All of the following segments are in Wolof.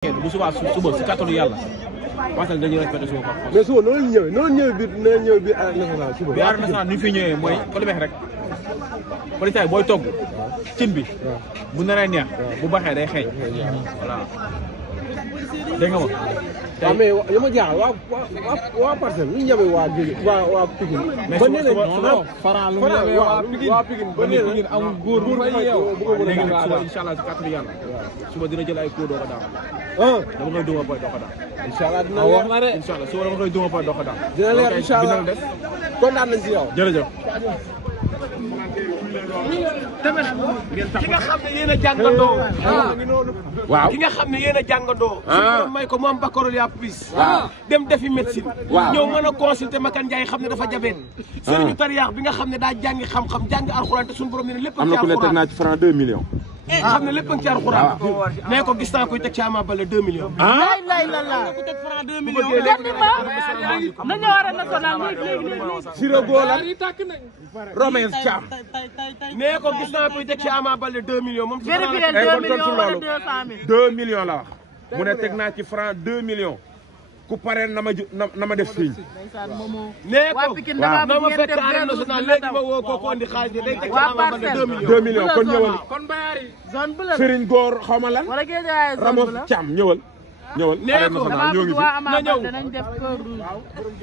bu subaa suba si kattanu yàlla parce que dañuy respecté suba ko. mais suba noonu la ñëwee biir arène nationale suba. bi arène nationale ni ñu fi ñëwee mooy ko lu rek policier booy togg cin bi bu naree neex bu baxee day xeeñ voilà dégg nga ma. waaw mais li ma jaaxal waa Parcelles lu ñu ñeme waa Pikine. mais waa Pikine ba nee na amul góor bu fay yeew léegi nag suba incha allah si kàttanu yàlla suba dina jël ay coup doo ko daaw. dama koy duma poy doo ko daaw. incha allah dina wax na de incha allah suba dama koy duma poy doo ko daaw. dina leer incha allah dina des. kontaan nañ si yow. jërëjëf. ki nga xam ne yéen a jàngandoo. waaw ki nga xam ne yéen a jàngandoo. su may ko mu am baccalauréat plus. dem defi médecine. waaw ñëw mën a consulter Makan Ndiaye xam ne dafa jabet. sëriñu tariyaax bi nga xam ne daa jàngi xam-xam jàngi alxuraan te suñu borom ne lépp am na ku ne teg naa ci franc 2 millions. xam ne lépp a ngi ci alxuraan. nee ko gis naa koy teg ci Ama Baldé 2 millions. lay la ku teg franc 2 millions. na ñëw arène nationale léegi. Siro Gola Romain Thiam. nee ko gis naa koy teg ci Ama Baldé 2 millions moom. ci franc 2 millions wala 200 000. 2 millions la wax mu ne teg naa ci franc 2 millions ku pare na ma def fii. nee ko na ma fekk arène nationale léegi ma woo ko andi xaalis bi day teg ci Ama Baldé 2 millions. 2 millions kon ñëwal. zone bu la Serigne Góor xaw ma lan. wala géej waaye zone Ramos bu la. Thiam ñëwal. ñëwal arène nationale ñoo ngi fi. Ama Baldé nañ def cœur rouge.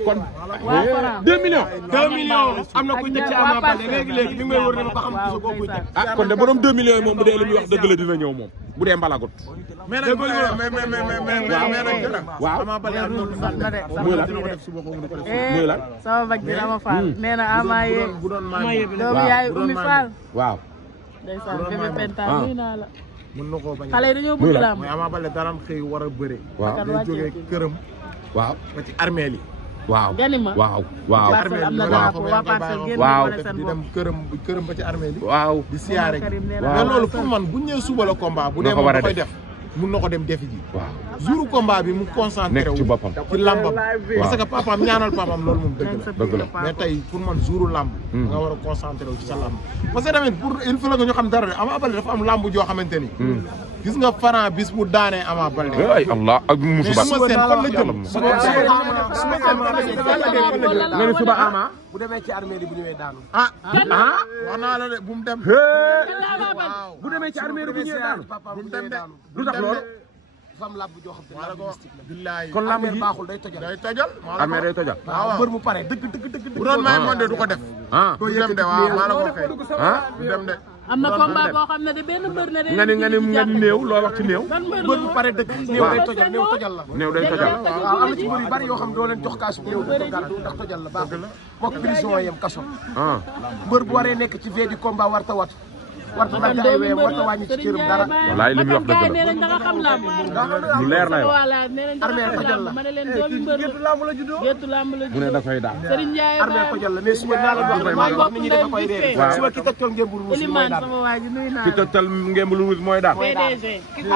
kon waa Franc. 2 millions. 2 millions am na kuy teg ci Ama Baldé léegi bi may wër ne ma ba xam gisu ko kuy teg. ah kon de borom 2 millions yi moom bu dee li muy wax dëgg la dina ñëw moom bu dee mbalagut. mais nag waaw na de. muy lan muy lan. sama bag bi Rama Fall nee na Ama yee. doomu yaay Oumy Fall. waaw. ndeysaan bébé Penta nuyu naa la. mën na koo bañ xale yi dañoo bëgg làmb. mais Ama Baldé daan xëy war a bëre. waaw day jógee këram waaw. ba ci armée li. waaw gani ma. waaw waaw. Parcelles am na drapeau waa Parcelles génn waaw. wane seen di bopp. dem këram ba ci armée li. waaw. di siyaare Karim nee na mais loolu pour man bu ñëwee suba la combat bu dee ko moom war a da koy def. def mun na ko dem defi ji. waaw. jouru combat bi mu concentré nekk ci wu boppam. ci lambam. parce que papaam ñaanal papaam loolu moom dëgg la. dëgg la mais tey pour man jouru lamb. nga war a concentré wu ci sa lamb. parce que tamit pour il faut que ñu xam dara de Ama Baldé dafa am lamb joo xamante ni. gis nga Franc bis bu daanee Ama Baldé. ay Allah ak musu ba. mais suma seen fan la jëm. nga ni suba Ama. bu demee ci armée bu ñëwee daanu. ah wax naa la de bu mu dem. waaw bu demee ci armée bu ñëwee daanu. bu mu dem de lu tax loolu. dafa am làmb joo xam ne làmb mystique la. billaay kon lamb ji baaxul day tojal. day tojal. armée day tojal. waaw mbër mu pare dëgg. bu doon may monde du ko def. ah du dem de waaw maa la ko xëy. ah. du dem de. am na combat boo xam ne de benn mbër ne de. nga ni néew loo wax ci néew. ban mbër mbër mu pare dëgg. néew day tojal néew tojal la. néew day tojal. waaw am na ci mbër yu bari yoo xam ne doo leen jox kaas néew du ko dara ndax tojal la baax la. mook prison yem kaso. ah. mbër bu waree nekk ci veille du combat warta wat. warta dagg ay wéyam warta wàññi ci cëram dara. wallaay li muy wax dëgg la. nee nañ da nga xam làmb. lu leer lay wax. voilà nee nañ da nga xam làmb ma ne leen doomi mbër la. géttu làmb la mu ne da koy daal. Serigne Ndiaye armée tojal la mais suba naa la wax maa ngi wax nit ñi dafa koy réer. waaw suba ki teg toon ngeen bul wuus mooy Elimane daan. sama waa ji nuyu naa ki la. tëtal ngemb lu wut mooy daal. PDG.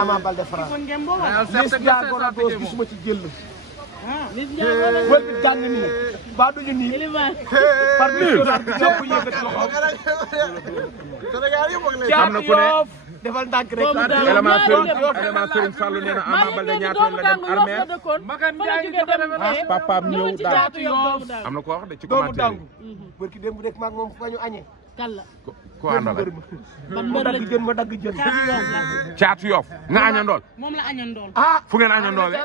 Ama Baldé Franc. Liss Ndiago la doos gisuma ci jël. Liss Ndiago la. wël bi jàng nii. ba duñu nii. Elimane. par mission daal di jàpp yëkkati loxo. am na ku ne. defal ndànk rek. élément Serigne Fallou nee na Ama Baldé ñaata yoon la dem armée. papaam ñëw daal. am na ko wax de ci doomu commentaire dangu. barki démb rek maag moom fa ñu añee. Kalla. ko àndal ban ma mbër la dagg jën ma dagg jën. caatu yoof nga añandool. moom la añandool. ah fu ngeen añandoowe.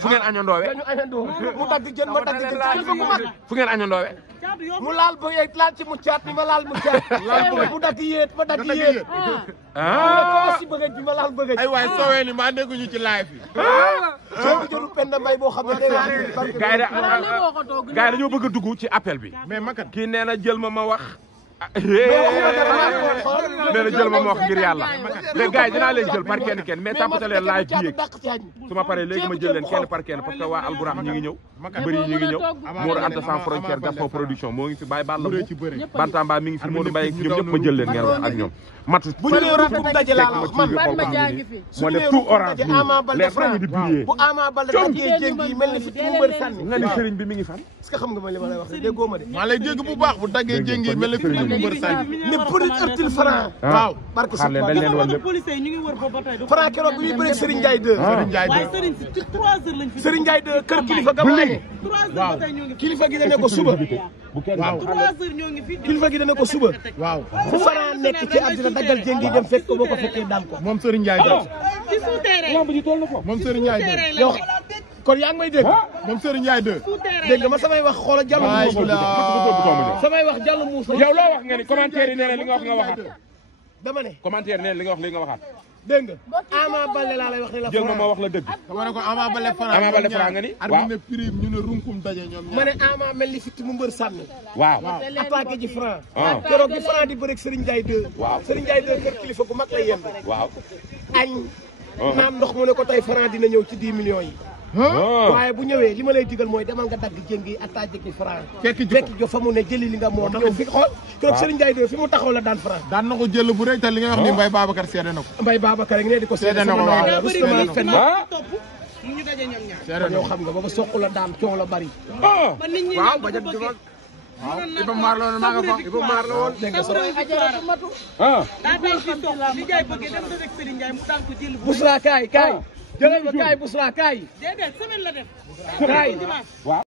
fu ngeen añandoowe. ñu añandoo mu dagg jën ma dagg jën ci ko mag. fu ngeen añandoowe. mu laal ba yeeg laal ci mu caat ni ma laal mu caat. mu dagg yéet ma dagg yéet. ah. si bëggaj bi ma laal bëggaj. ay waay soowee ni maa dégguñu ci live yi. soo jëlu Penda Mbaye boo xam ne day wax. gars yi dañoo bëgg a dugg ci appel bi. mais makat kii nee na jël ma wax. nee na jël ma wax ngir yàlla. mais gars yi dinaa leen jël par kenn mais tàppate leen laaj bi yéeg su ma paree léegi ma jël leen kenn par kenn parce que waa Alburax ñi ngi ñëw. mbëri yi ñi ngi ñëw. Modou Anta sans frontière Gaston production moo ngi fi Baye Balla bu Bantamba mi ngi fi Modou Mbaye ñoom ñëpp ma jël leen ngeen wax ak ñoom. matu bu ñu nee rukum daje laa wax man moo def tout orange les francs di billet bu Ama Baldé dajee jéng yi mel ni fi mu mbër sànni nga ni sëriñ bi mi ngi fan est-ce que xam nga ma li ma lay wax déggoo ma de maa lay dégg bu baax bu daggee jéng yi mel ni fi mu mbër sànni ne peut-être heurtil franc waaw barke xaar leen dañ leen wan lépp franc keroog bu ñuy bëreeg Serigne Ndiaye 2 Serigne Ndiaye 2 kër kilifa ga waaye waaw kilifa gi dane ko suba waaw kilifa gi dane ko suba waaw fu Franc nekk ci àddina daggal jéng yi dem fekk ko boo ko fekkee daan ko moom Serigne Ndiaye de moom Serigne Ndiaye de yow kon yaa ngi may dégg moom Serigne Ndiaye de dégg nga ma samay wax xoolal jàll muusa samay wax jàll muusa yow loo wax nga ni commentaire yi nee na li nga wax nga waxaat dama ne commentaire nee na li nga wax li nga waxaat dégg nga Ama Baldé laa lay wax ne la jël ma ma wax la dëgg dama ne ko Ama Baldé Franc Ama Baldé Franc nga ni waaw ne prime ñu ne runkum daje ñoom ma ne Ama mel ni fitt mu mbër sànni waaw attaqué ji Franc keroog gi Franc di bëreeg Serigne Ndiaye 2 waaw Serigne Ndiaye 2 kër kilifa gu mag lay yend waaw añ naan ndox mu ne ko tey Franc dina ñëw ci 10 millions yi waaye bu ñëwee li ma lay digal mooy demal nga dagg jéng yi attaqué ji Franc fekk jo fa mu ne jëli li nga moom ñëw fi xool keroog Serigne Ndiaye 2 fi mu taxaw la daan Franc daan na ko jël bu rëy te li nga wax ni Mbaye Babacar seede na ko Mbaye Babacar rek ne di ko seede na ko waaw rustement fen ah yow xam nga booba soq la daan coow la bari waaw ba jot waaw Iba Mar la woon maa nga fa Iba Mar la woon dégg nga so ah Bousra kaay jëlal ma kaay Bousra kaay waaw